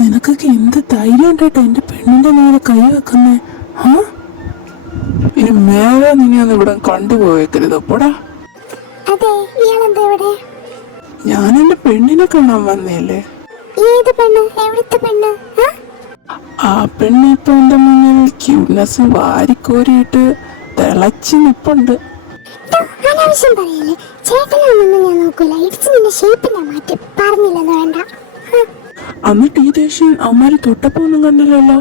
നിനക്കൊക്കെ എന്ത് ധൈര്യം ഉണ്ടായിട്ട് എന്റെ പെണ്ണിന്റെ നേരെ കൈ വെക്കുന്നേ? ഇനി മേലെ നിന്നെയൊന്നും ഇവിടെ കണ്ടുപോയേക്കരുത്. പോടാ. ഞാൻ എന്റെ പെണ്ണിനെ കാണാൻ വന്നേല്ലേ. ആ പെണ്ണ് ഇപ്പൊ എന്റെ മുന്നിൽ ക്യൂട്ട്നെസ് വാരിക്കോരിയിട്ട് തിളച്ചു നിപ്പുണ്ട്. എന്നിട്ട് ഈ ദേഷ്യം അമ്മാര് തൊട്ടപ്പോ ഒന്നും കണ്ടില്ലല്ലോ.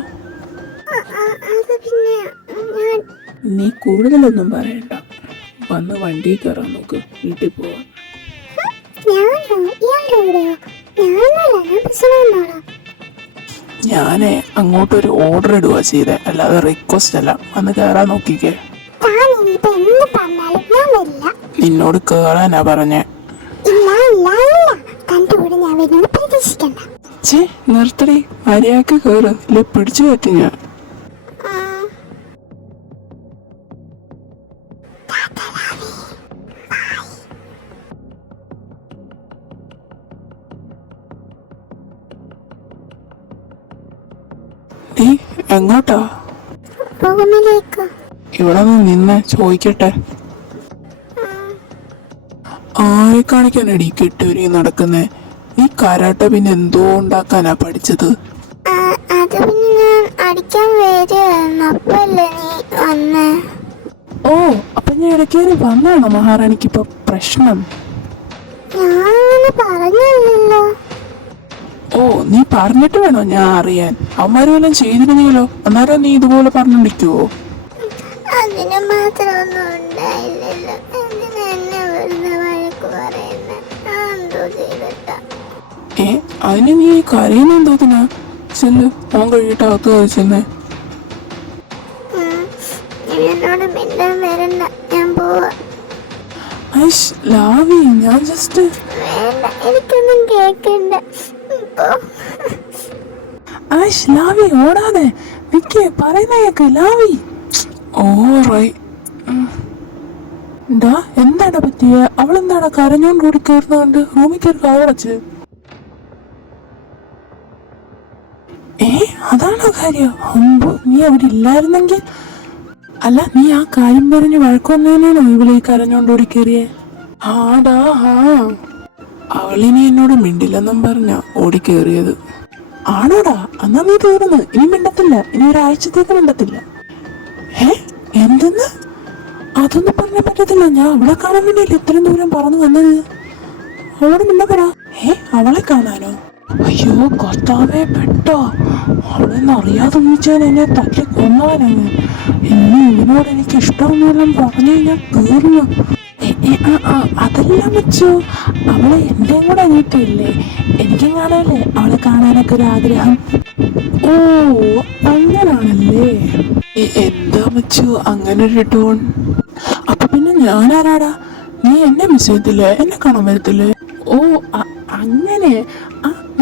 നീ കൂടുതലൊന്നും പറയണ്ട, വന്ന് വണ്ടി കയറാൻ നോക്ക്, വീട്ടിൽ പോവാം. ഞാനേ അങ്ങോട്ടൊരു ഓർഡർ ഇടുക ചെയ്തേ, അല്ലാതെ റിക്വസ്റ്റ് അല്ല. വന്ന് കയറാൻ നോക്കിക്കേ. നിന്നോട് കേറാനാ പറഞ്ഞേ. നിർത്തടി, മര്യാദക്ക് കേറ്, ഇല്ല പിടിച്ചു പറ്റും ഞാൻ. നീ എങ്ങോട്ടാ? ഇവിടെ നിന്ന് ചോദിക്കട്ടെ, ആരെ കാണിക്കാനടി കെട്ടൂരി നടക്കുന്നേ? നീ കരാട്ട പിന്നെ എന്തോ ഉണ്ടാക്കാനാ പഠിച്ചത്? ഓ, അപ്പൊ ഞാൻ ഇടയ്ക്കേറി വന്നാണോ മഹാറാണിക്ക് ഇപ്പൊ പ്രശ്നം? ഓ, നീ പറഞ്ഞിട്ട് വേണോ ഞാൻ അറിയാൻ? അവന്മാരും എല്ലാം ചെയ്തിരുന്നല്ലോ, അന്നേരം നീ ഇതുപോലെ പറഞ്ഞിരിക്കുവോ? അതിന് നീ കരയുന്ന എന്തോത്തിനാ? ചെല്ല്, ഫോൺ കഴിയിട്ട് അകത്ത് കഴിച്ചെന്നേ. ലാവി, ഞാൻ ജസ്റ്റ് ലാവി ഓടാതെ നിക്കേ, പറയുന്ന കേക്ക് ലാവി. എന്താ എന്താടാ പറ്റിയ? അവളെന്താടാ കരഞ്ഞോണ്ട് ഓടി കയറുന്നോണ്ട് റൂമിൽ കയറി കാവടച്ച്? അതാണോ കാര്യം? അമ്പോ, നീ അവിടെ ഇല്ലായിരുന്നെങ്കിൽ. അല്ല, നീ ആ കാര്യം പറഞ്ഞ് വഴക്കൊന്നേനാണോ ഇവളീ കരഞ്ഞോണ്ട് ഓടി കയറിയേ? അവളിനി എന്നോട് മിണ്ടില്ലെന്നും പറഞ്ഞ ഓടി കയറിയത്. ആണോടാ? എന്നാ നീ തീർന്ന്, ഇനി മിണ്ടത്തില്ല, ഇനി ഒരാഴ്ചത്തേക്ക് മിണ്ടത്തില്ല. എന്തെന്ന്? അതൊന്നും പറഞ്ഞാൽ പറ്റത്തില്ല. ഞാൻ അവളെ കാണാൻ വേണ്ടിയില്ല ഇത്രയും ദൂരം പറഞ്ഞു വന്നത്. അവളോട് മിണ്ടപ്പെടാ. അവളെ കാണാനോ? അയ്യോ കർത്താവേ, പെട്ടോ. അവളെന്ന് അറിയാതെ വിളിച്ചാൽ എന്നെ തല്ലി കൊന്നവനാണ്. ഇനി ഇവനോട് എനിക്ക് ഇഷ്ടമൊന്നുമെല്ലാം പറഞ്ഞു കഴിഞ്ഞാൽ തീർന്നു. അതെല്ലാം വെച്ചു, അവളെ എന്റെയും കൂടെ അനിയത്തില്ലേ? എനിക്കും കാണാനല്ലേ അവളെ കാണാനൊക്കെ ഒരു ആഗ്രഹം. ഓ, അങ്ങനാണല്ലേ? എന്താ വെച്ചു അങ്ങനെ ഒരു ടോൺ? അപ്പൊ പിന്നെ ഞാനാരാടാ? നീ എന്നെ മിസ് ചെയ്തില്ലേ? എന്നെ കാണാൻ വരത്തില്ലേ? ഓ, അങ്ങനെ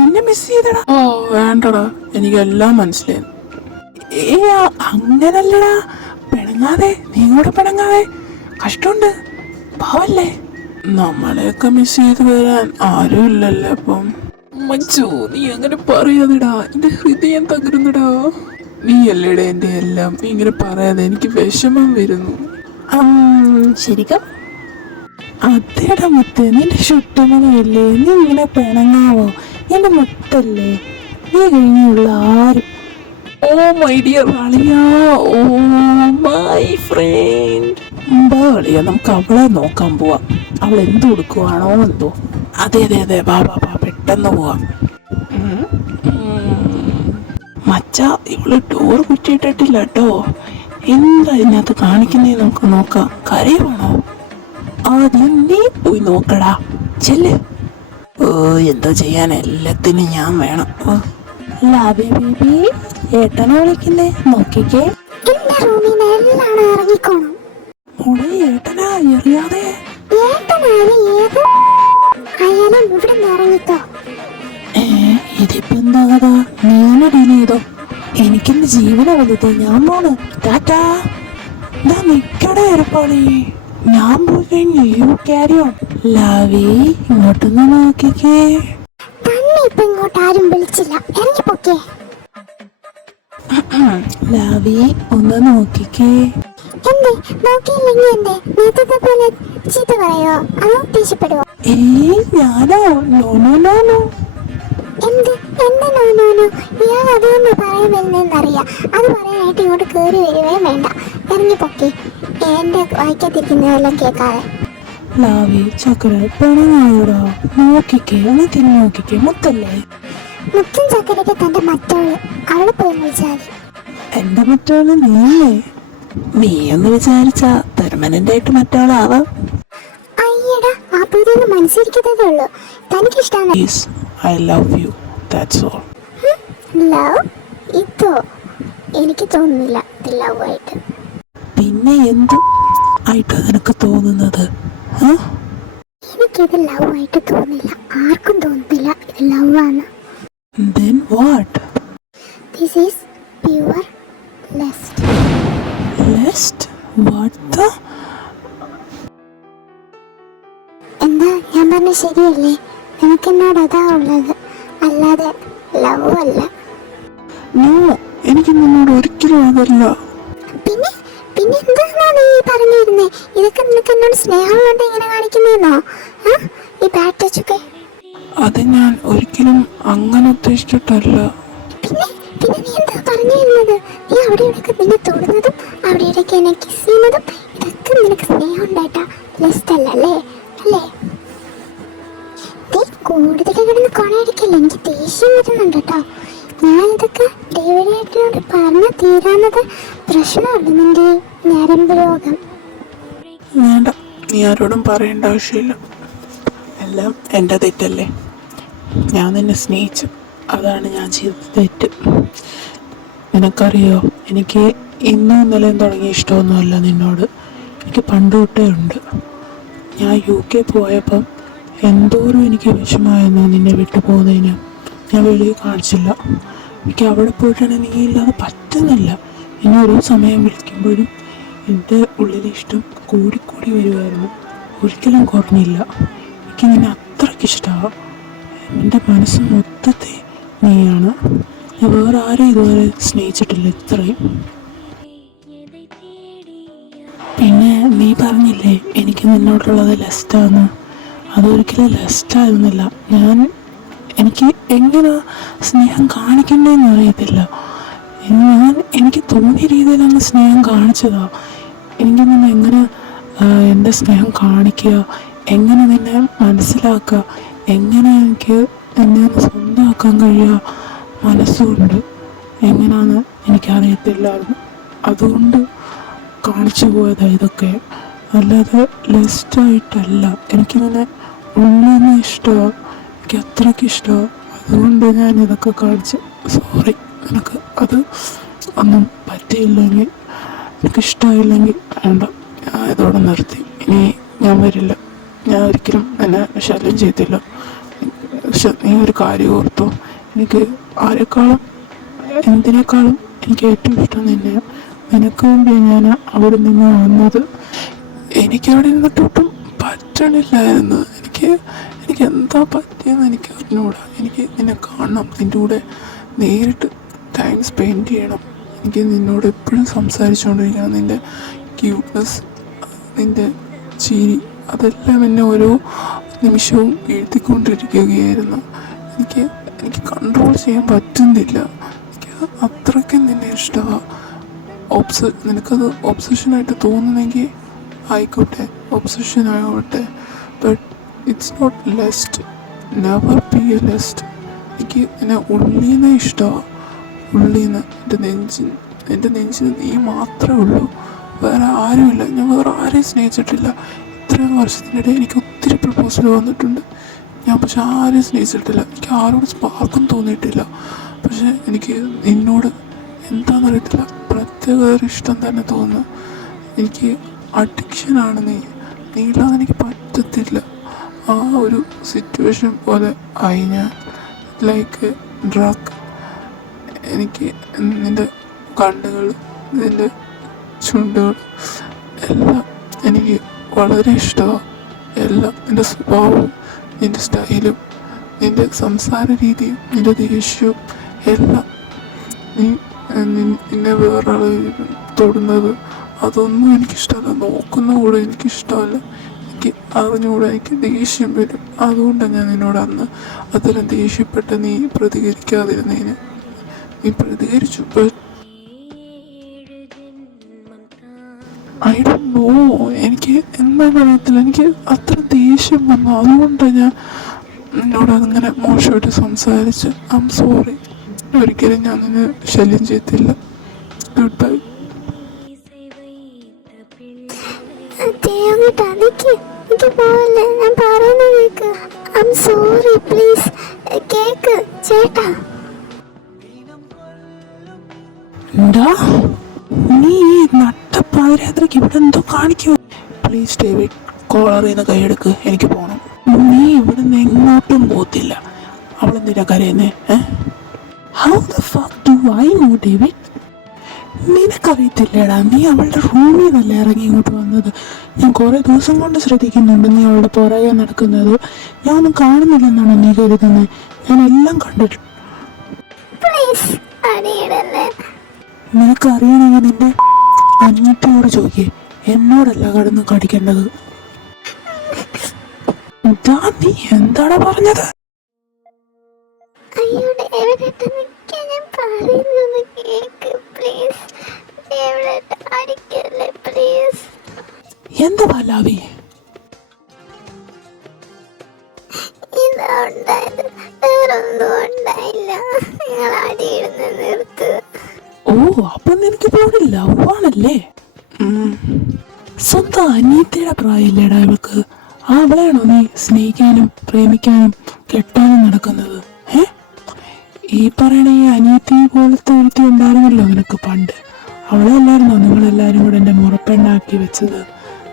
എന്നെ മിസ് ചെയ്തടാ? ഓ വേണ്ടടാ, എനിക്കെല്ലാം മനസ്സിലായി. അങ്ങനല്ലടാ, പിണങ്ങാതെ, നീ കൂടെ പിണങ്ങാതെ. കഷ്ടമുണ്ട്, പാവല്ലേ? നമ്മളെയൊക്കെ മിസ് ചെയ്ത് വരാൻ ആരും ഇല്ലല്ലേ അപ്പം? മച്ചു, നീ അങ്ങനെ പറയാതെടാ, എന്റെ ഹൃദയം തകരുന്നടാ. നീ അല്ലേടാ എന്റെ എല്ലാം. നീ ഇങ്ങനെ പറയാതെ എനിക്ക് വിഷമം വരുന്നു. ശരിക്കും അതേടാ മുത്ത്, നിന്റെ ഷുട്ടമണിയല്ലേ? നീ ഇങ്ങനെ പിണങ്ങാവോ? എന്റെ മുത്തല്ലേ? നീ കഴിഞ്ഞുള്ള ആരും. ഓ മൈ ഡിയർ അളിയാ, ഓ മൈ ഫ്രണ്ട്. അളിയ, നമുക്ക് അവളെ നോക്കാൻ പോവാം. അവൾ എന്ത് കൊടുക്കുവാണോ എന്തോ. അതെ അതെ അതെ, വാ വാ വാ, പെട്ടെന്ന് പോവാം. മച്ചാ, ഇവള് ഡോർ കുറ്റിയിട്ടിട്ടില്ല കേട്ടോ. എന്താ ഇതിനകത്ത് കാണിക്കുന്നേ? നമുക്ക് നോക്കാം. കരയുവാണോ? ആദ്യം നീ പോയി നോക്കടാ, ചെല്ല്. ഓ എന്തോ ചെയ്യാൻ, എല്ലാത്തിനും ഞാൻ വേണം. ലാബി ബേബി, ഏട്ടനെ വിളിക്കുന്നേ, നോക്കിക്കേ. എന്റെ റൂമിൽ നിന്ന് എല്ലാവരും ഇറങ്ങിക്കോണം. മോളെ ഏട്ടനാ, എറിയാതെ. ഏട്ടനാണ് ഏത് ആയാലും ഇവിടെ നിന്ന് ഇറങ്ങിക്കോ. ഇതിപ്പോ എന്താ കഥ? നീന് ഡീൽ ചെയ്തോ, എനിക്കെന്റെ ജീവന വലുത്. ഞാൻ പോണ്, ടാറ്റാ. ഇതാ നിക്കടേ ഏർപ്പാളി, ഞാൻ പോയി കഴിഞ്ഞു. You carry on. ലാവി, ഇങ്ങോട്ടൊന്ന് നോക്കിക്കേ. തന്നെ ഇപ്പൊ ഇങ്ങോട്ട് ആരും വിളിച്ചില്ല, ഇറങ്ങിപ്പോക്കേ. ലാവി, ഒന്ന് നോക്കിക്കേ. എന്തേ നോക്കിയില്ലെങ്കിൽ എന്തേ നേരത്തെ പോലെ ചീത്ത പറയോ അതോ ദേഷ്യപ്പെടുവോ? ഞാനോ? No no no no. എന്ത് എന്ത് നോനോനോ? ഇയാൾ അതൊന്ന് പറയാൻ വരുന്നതെന്നറിയാം. അത് പറയാനായിട്ട് ഇങ്ങോട്ട് കയറി വരുവേ വേണ്ട, ഇറങ്ങിപ്പൊക്കെ. എന്റെ വായിക്കാതിരിക്കുന്നതെല്ലാം കേൾക്കാതെ. ലാവി ചക്കര പെണങ്ങായോടാ, നോക്കിക്കേ, ഒന്ന് തിരി നോക്കിക്കേ. മുത്തല്ലേ മുത്തും ചക്കരയ്ക്ക് തന്റെ മറ്റോള്, അവളെ പോയി വിളിച്ചാൽ മതി. എന്റെ മറ്റോള് നീയേ? നീ ഒന്ന് വിചാരിച്ചാ പെർമനന്റ് ആയിട്ട് മറ്റാളാവാം. അയ്യടാ, ആ പുതിയൊന്നും മനസ്സിരിക്കുന്നതേ ഉള്ളൂ. തനിക്കിഷ്ടാണ് Please, I love you, that's all. Love? ഇതോ എനിക്ക് തോന്നുന്നില്ല ഇത് ലവ് ആയിട്ട്. പിന്നെ എന്ത് ആയിട്ടാ നിനക്ക് തോന്നുന്നത്? എനിക്കിത് ലവ് ആയിട്ട് തോന്നില്ല, ആർക്കും തോന്നുന്നില്ല ഇത് ലവ് ആണ്. Then what? This is pure lust. Lust? What the? എന്താ ഞാൻ പറഞ്ഞ ശരിയല്ലേ? നിനക്കെന്നോട് അതാ ഉള്ളത്, അല്ലാതെ ലവ് അല്ല. No, എനിക്ക് നിന്നോട് ഒരിക്കലും അതല്ല. പിന്നെ പിന്നെ എന്താ നീ പറഞ്ഞിരുന്നേ? ഇതൊക്കെ നിനക്ക് എന്നോട് സ്നേഹം കൊണ്ട് ഇങ്ങനെ കാണിക്കുന്നോ? ഈ ബാഡ് ടച്ച് ഒക്കെ? അത് ഞാൻ ഒരിക്കലും അങ്ങനെ ഉദ്ദേശിച്ചിട്ടല്ല. പിന്നെ പിന്നെ നീ എന്താ പറഞ്ഞിരുന്നത്? നീ അവിടെ ഇവിടെയൊക്കെ നിന്നെ തൊടുന്നതും അവിടെ ഇവിടെയൊക്കെ എന്നെ കിസ് ചെയ്യുന്നതും ഇതൊക്കെ നിനക്ക് സ്നേഹം ഉണ്ടായിട്ടാ, ലെസ്റ്റ് അല്ലേ? അല്ലേ? കൂടുതൽ കിടന്ന് കൊണയടിക്കല്ലേ, എനിക്ക് ദേഷ്യം വരുന്നുണ്ട് കേട്ടോ. ഞാനിതൊക്കെ ഡേവിഡേട്ടനോട് പറഞ്ഞ തീരാന്നത് പ്രശ്നമുണ്ട്. നിന്റെ ഞരമ്പ് രോഗം. വേണ്ട, നീ ആരോടും പറയേണ്ട ആവശ്യമില്ല. എല്ലാം എൻ്റെ തെറ്റല്ലേ. ഞാൻ നിന്നെ സ്നേഹിച്ചു, അതാണ് ഞാൻ ചെയ്ത തെറ്റ്. നിനക്കറിയോ, എനിക്ക് ഇന്നും ഇന്നലെയും തുടങ്ങിയ ഇഷ്ടമൊന്നുമല്ല നിന്നോട്. എനിക്ക് പണ്ട് തൊട്ടേ ഉണ്ട്. ഞാൻ UK പോയപ്പം എന്തോരം എനിക്ക് വിഷമമായിരുന്നു നിന്നെ വിട്ടു പോകുന്നതിന്. ഞാൻ വെളിയിൽ കാണിച്ചില്ല. എനിക്ക് അവിടെ പോയിട്ടാണ് നീ ഇല്ലാതെ പറ്റുന്നില്ല. ഇനി ഓരോ സമയം വിളിക്കുമ്പോഴും എൻ്റെ ഉള്ളിലെ ഇഷ്ടം കൂടിക്കൂടി വരുമായിരുന്നു, ഒരിക്കലും കുറഞ്ഞില്ല. എനിക്ക് നിന്നെ അത്രയ്ക്ക് ഇഷ്ടമാണ്. എൻ്റെ മനസ്സ് മൊത്തത്തിൽ നീയാണ്. ഞാൻ വേറെ ആരും ഇതുവരെ സ്നേഹിച്ചിട്ടില്ല ഇത്രയും. പിന്നെ നീ പറഞ്ഞില്ലേ എനിക്ക് നിന്നോടുള്ളത് ലെസ്റ്റാന്ന്. അതൊരിക്കലും ലെസ്റ്റായിരുന്നില്ല. എനിക്ക് എങ്ങനെ സ്നേഹം കാണിക്കണ്ടേന്ന് അറിയത്തില്ല. എനിക്ക് തോന്നിയ രീതിയിൽ അങ്ങ് സ്നേഹം കാണിച്ചതാ. എനിക്ക് നിന്നെ എങ്ങനെ എൻ്റെ സ്നേഹം കാണിക്കുക, എങ്ങനെ നിന്നെ മനസ്സിലാക്കുക, എങ്ങനെ എനിക്ക് എന്നെ ഒന്ന് സ്വന്തമാക്കാൻ കഴിയുക മനസ്സുകൊണ്ട് എങ്ങനെയാണെന്ന് എനിക്കറിയത്തില്ലായിരുന്നു. അതുകൊണ്ട് കാണിച്ചു പോയതാ ഇതൊക്കെ, അല്ലാതെ ലെസ്റ്റായിട്ടല്ല. എനിക്കിങ്ങനെ ഉള്ളിൽ നിന്ന് ഇഷ്ടമാണ്, എനിക്ക് അത്രയ്ക്ക് ഇഷ്ടമാണ്. അതുകൊണ്ട് ഞാൻ ഇതൊക്കെ കാണിച്ച്. സോറി, എനിക്ക് അത് ഒന്നും പറ്റിയില്ലെങ്കിൽ, എനിക്കിഷ്ടമായില്ലെങ്കിൽ വേണ്ട, ഞാൻ ഇതോടെ നിർത്തി. ഇനി ഞാൻ വരില്ല, ഞാൻ ഒരിക്കലും എന്നെ ശല്യം ചെയ്തില്ല. പക്ഷെ നീ ഒരു കാര്യം ഓർത്തു, എനിക്ക് ആരെക്കാളും എന്തിനേക്കാളും എനിക്ക് ഏറ്റവും ഇഷ്ടം നിന്നെയാണ്. നിനക്ക് വേണ്ടിയാണ് ഞാൻ അവിടെ നിന്ന് വന്നത്. എനിക്കവിടെ നിന്നിട്ടൊട്ടും പറ്റണില്ലായിരുന്നു. എനിക്ക് എന്താ പറ്റിയെന്ന് എനിക്ക് അറിഞ്ഞുകൂടാ. എനിക്ക് നിന്നെ കാണണം, നിൻ്റെ കൂടെ നേരിട്ട് ടൈം സ്പെൻഡ് ചെയ്യണം. എനിക്ക് നിന്നോട് എപ്പോഴും സംസാരിച്ചുകൊണ്ടിരിക്കണം. നിൻ്റെ ക്യൂട്ട്നെസ്, നിൻ്റെ ചിരി, അതെല്ലാം എന്നെ ഓരോ നിമിഷവും എഴുതിക്കൊണ്ടിരിക്കുകയായിരുന്നു. എനിക്ക് കൺട്രോൾ ചെയ്യാൻ പറ്റുന്നില്ല. എനിക്ക് അത്രയ്ക്കും നിന്നെ ഇഷ്ടമാണ്. നിനക്കത് ഒബ്സഷനായിട്ട് തോന്നുന്നെങ്കിൽ ആയിക്കോട്ടെ, ഒബ്സഷൻ ആയിക്കോട്ടെ. But it's not least, never be a least. എനിക്ക് എന്നെ ഉള്ളിൽ നിന്ന് ഇഷ്ടമാണ്, ഉള്ളിൽ നിന്ന്. എൻ്റെ നെഞ്ചിന് നീ മാത്രമേ ഉള്ളൂ, വേറെ ആരുമില്ല. ഞാൻ വേറെ ആരെയും സ്നേഹിച്ചിട്ടില്ല. ഇത്രയും വർഷത്തിനിടെ എനിക്ക് ഒത്തിരി പ്രപ്പോസൽ വന്നിട്ടുണ്ട്. ഞാൻ പക്ഷെ ആരും സ്നേഹിച്ചിട്ടില്ല, എനിക്ക് ആരോടും സ്പാർക്കും തോന്നിയിട്ടില്ല. പക്ഷെ എനിക്ക് നിന്നോട് എന്താണെന്നറിയത്തില്ല, പ്രത്യേക ഒരു ഇഷ്ടം തന്നെ തോന്നുന്നു. എനിക്ക് അഡിക്ഷനാണ് നീ ഇല്ലാതെ എനിക്ക് പറ്റത്തില്ല. ആ ഒരു സിറ്റുവേഷൻ പോലെ ആയി ഞാൻ, ലൈക്ക് ഡ്രഗ്. എനിക്ക് നിൻ്റെ കണ്ണുകൾ, നിൻ്റെ ചുണ്ടുകൾ എല്ലാം എനിക്ക് വളരെ ഇഷ്ടമാണ്. എല്ലാം നിൻ്റെ സ്വഭാവവും നിൻ്റെ സ്റ്റൈലും നിൻ്റെ സംസാര രീതിയും നിൻ്റെ ദേഷ്യവും എല്ലാം, നിന്നെ വേറൊരാൾ തൊടുന്നത് അതൊന്നും എനിക്കിഷ്ടമല്ല. നോക്കുന്ന കൂടെ എനിക്കിഷ്ടമല്ല. എനിക്ക് അറിഞ്ഞുകൂടെ എനിക്ക് ദേഷ്യം വരും. അതുകൊണ്ടാണ് ഞാൻ നിന്നോട് അന്ന് അത്തരം ദേഷ്യപ്പെട്ട് നീ പ്രതികരിക്കാതിരുന്നതിന്. നീ പ്രതികരിച്ചു. ഐ ഡോണ്ട് നോ, എനിക്ക് എന്താണെന്ന് അറിയത്തില്ല, എനിക്ക് അത്ര ദേഷ്യം വന്നു. അതുകൊണ്ടാണ് ഞാൻ എന്നോട് അതിങ്ങനെ മോശമായിട്ട് സംസാരിച്ച്. I am sorry. ഒരിക്കലും ഞാൻ നിന്നെ ശല്യം ചെയ്യത്തില്ല. Good bye. എനിക്ക് പോവല്ലേ, ഞാൻ പറയുന്ന cake. I am sorry, please cake ചേട്ടാ. എന്താ നീ ഈ നട്ടപ്പാതിരാത്രിക്ക് ഇവിടെ എന്തോ കാണിക്കുമോ? പ്ലീസ് ഡേവിഡ്, കോളറിൽ നിന്ന് കൈയെടുക്ക്, എനിക്ക് പോകണം. നീ ഇവിടുന്ന് എങ്ങോട്ടും പോത്തില്ല. അവളെന്തിനാ കരയുന്നേ? How the fuck do I know, David? നിനക്കറിയത്തില്ലേടാ, നീ അവളുടെ റൂമിൽ നിന്നല്ല ഇറങ്ങി ഇങ്ങോട്ട് വന്നത്. ഞാൻ കുറേ ദിവസം കൊണ്ട് ശ്രദ്ധിക്കുന്നുണ്ട് നീ അവളുടെ പുറകെ നടക്കുന്നത്. ഞാൻ ഒന്നും കാണുന്നില്ലെന്നാണോ നീ കരുതുന്നത്? ഞാൻ എല്ലാം കണ്ടിട്ടുണ്ട്. നിനക്കറിയണമെങ്കിൽ നിന്റെ അനിയത്തിയോട് ചോദിക്കേ, എന്നോടല്ല കടന്ന് കടിക്കേണ്ടത്. ഇതാ നീ എന്താടാ പറഞ്ഞത്? എന്താ പല്ലാവി? ഓ, അപ്പൊ നിനക്ക് പോടില്ല ആണല്ലേ? സ്വന്തം അനിയത്തിയുടെ പ്രായമില്ലേടാ ഇവൾക്ക്. അവളെയാണോ നീ സ്നേഹിക്കാനും പ്രേമിക്കാനും കെട്ടാനും നടക്കുന്നത്? ഈ പറയണ ഈ അനിയത്തി പോലത്തെ ഒരുത്തി ഉണ്ടായിരുന്നല്ലോ നിനക്ക് പണ്ട്. അവളെ അല്ലായിരുന്നോ നിങ്ങളെല്ലാരും കൂടെ എൻ്റെ മുറപ്പെണ്ണാക്കി വെച്ചത്,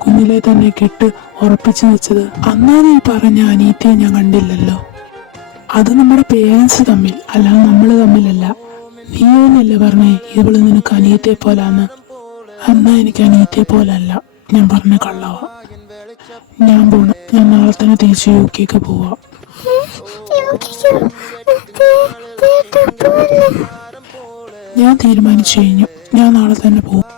കുഞ്ഞിലെ തന്നെ കെട്ട് ഉറപ്പിച്ചു വെച്ചത്? അന്നാണ് ഈ പറഞ്ഞ അനിയത്തിയെ ഞാൻ കണ്ടില്ലല്ലോ. അത് നമ്മുടെ പേരൻസ് തമ്മിൽ, അല്ലാതെ നമ്മൾ തമ്മിലല്ല. നീ തന്നെയല്ലേ പറഞ്ഞേ ഇവള് നിനക്ക് അനിയത്തിയെ പോലാന്ന്? എന്നാ എനിക്ക് അനിയത്തിയെ പോലല്ല, ഞാൻ പറഞ്ഞ കള്ളവാ. ഞാൻ പോണം, ഞാൻ നാളെ തന്നെ തിരിച്ച് UK പോവാ. ഞാൻ തീരുമാനിച്ചു കഴിഞ്ഞു, ഞാൻ നാളെ തന്നെ പോകും.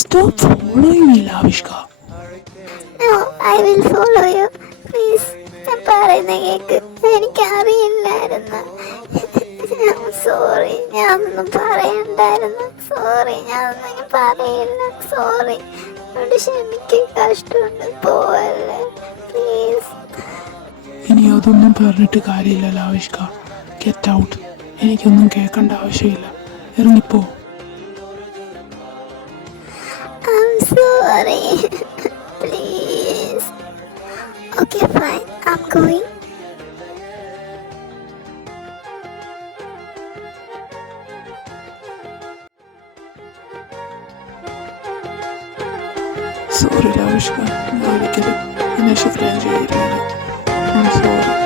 Stop following me, Lavishka. No, I will follow you. Please, ഞാൻ പറയുന്ന കേക്ക്. എനിക്കറിയില്ലായിരുന്നു. സോറി, ഞാനൊന്നും പറയണ്ടായിരുന്നു. സോറി, ഞാനൊന്നും പറയില്ല. സോറി, എന്നോട് ക്ഷമിക്ക്. കഷ്ടമുണ്ട്, പോവല്ലേ പ്ലീസ്. ഇനി അതൊന്നും പറഞ്ഞിട്ട് കാര്യമില്ല ലാവിഷ്ക. Get out. എനിക്കൊന്നും കേൾക്കേണ്ട ആവശ്യമില്ല, ഇറങ്ങിപ്പോ. I'm sorry. Please. Okay, fine. I'm going. Sorry Lavishka, ഞാൻ ഒരിക്കലും നിന്നെ ശുക്രിയ ചെയ്യില്ല. I'm sorry.